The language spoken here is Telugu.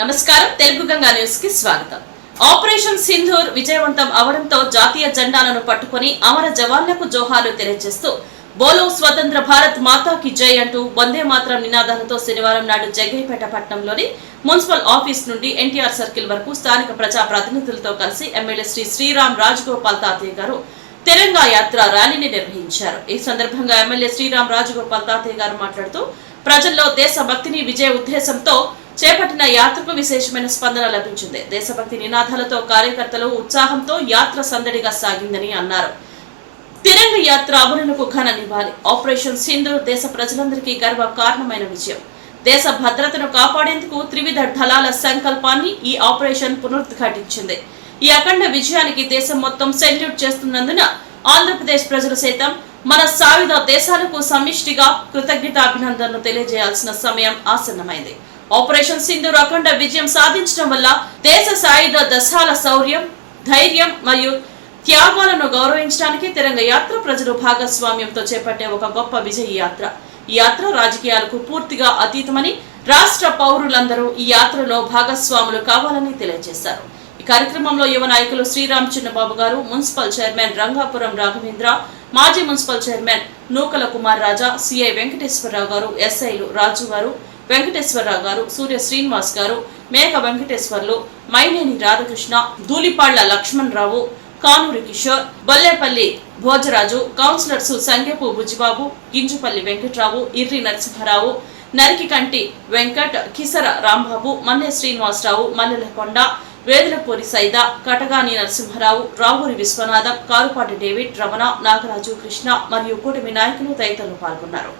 నమస్కారం. తెలుగు గంగా న్యూస్కి స్వాగతం. ఆపరేషన్ సింధూర్ విజయవంతం అవడంతో జాతీయ జెండాలను పట్టుకొని అమర జవాన్లకు జోహార్లు తెలియజేస్తూ బోలో స్వతంత్ర భారత్ మాతాకి జై అంటూ వందే మాత్రం నినాదాలతో శనివారం నాడు జగ్గైపేట పట్టణంలోని మున్సిపల్ ఆఫీస్ నుండి ఎన్టీఆర్ సర్కిల్ వరకు స్థానిక ప్రజా ప్రతినిధులతో కలిసి ఎమ్మెల్యే శ్రీ శ్రీరామ్ రాజగోపాల్ తాతయ్య గారు తెలంగాణ యాత్ర ర్యాలీని నిర్వహించారు. ఈ సందర్భంగా ఎమ్మెల్యే శ్రీరామ్ రాజగోపాల్ తాతయ్య గారు మాట్లాడుతూ ప్రజల్లో దేశభక్తిని విజయ ఉద్దేశంతో చేపట్టిన యాత్రకు విశేషమైన స్పందన లభించింది. దేశభక్తి నినాదాలతో కార్యకర్తలు ఉత్సాహంతో యాత్ర సందడిగా సాగిందని అన్నారు. తిరంగ యాత్ర అమరులకు ఘన నివాళి. ఆపరేషన్ సింధూర్ దేశ ప్రజలందరికీ గర్వ కారణమైన విజయం. దేశ భద్రతను కాపాడేందుకు త్రివిధ దళాల సంకల్పాన్ని ఈ ఆపరేషన్ పునరుద్ఘాటించింది. ఈ అఖండ విజయానికి దేశం మొత్తం సెల్యూట్ చేస్తున్నందున ఆంధ్రప్రదేశ్ ప్రజలు సైతం మన సాయుధ దేశాలకు సమిష్టిగా కృతజ్ఞతాభినందనలు తెలియజేయాల్సిన సమయం ఆసన్నమైంది. ఆపరేషన్ సింధూర్ అఖండ విజయం సాధించడం వల్ల దేశ సాయుధ దశాల శౌర్యం ధైర్యం మరియు త్యాగాలను గౌరవించడానికి తిరంగ యాత్ర ప్రజలు భాగస్వామ్యంతో చేపట్టే ఒక గొప్ప విజయ యాత్ర. ఈ యాత్ర రాజకీయాలకు పూర్తిగా అతీతమని రాష్ట్ర పౌరులందరూ ఈ యాత్రలో భాగస్వాములు కావాలని తెలియజేశారు. ఈ కార్యక్రమంలో యువ నాయకులు శ్రీరామ్ చిన్నబాబు గారు మున్సిపల్ చైర్మన్ రంగాపురం రాఘవేంద్ర మాజీ municipal chairman Nukala Kumar Raja CI Venkateswararao గారు ఎస్ఐలు రాజు గారు వెంకటేశ్వరరావు గారు సూర్య శ్రీనివాస్ గారు మేక వెంకటేశ్వర్లు మైనేని రాధాకృష్ణ ధూళిపాళ్ళ లక్ష్మణ్ రావు కానూరి కిషోర్ బొల్లేపల్లి భోజరాజు కౌన్సిలర్స్ సంగేపు బుజ్జిబాబు గింజుపల్లి వెంకట్రావు ఇర్రి నరసింహారావు నరికికంటి వెంకట్ కిసర రాంబాబు మన్నె శ్రీనివాసరావు మల్లెల కొండ వేదులపూరి సైద కటగాని నరసింహారావు రావూరి విశ్వనాథం కారుపాటి డేవిడ్ రమణ నాగరాజు కృష్ణ మరియు కూటమి నాయకులు తదితరులు పాల్గొన్నారు.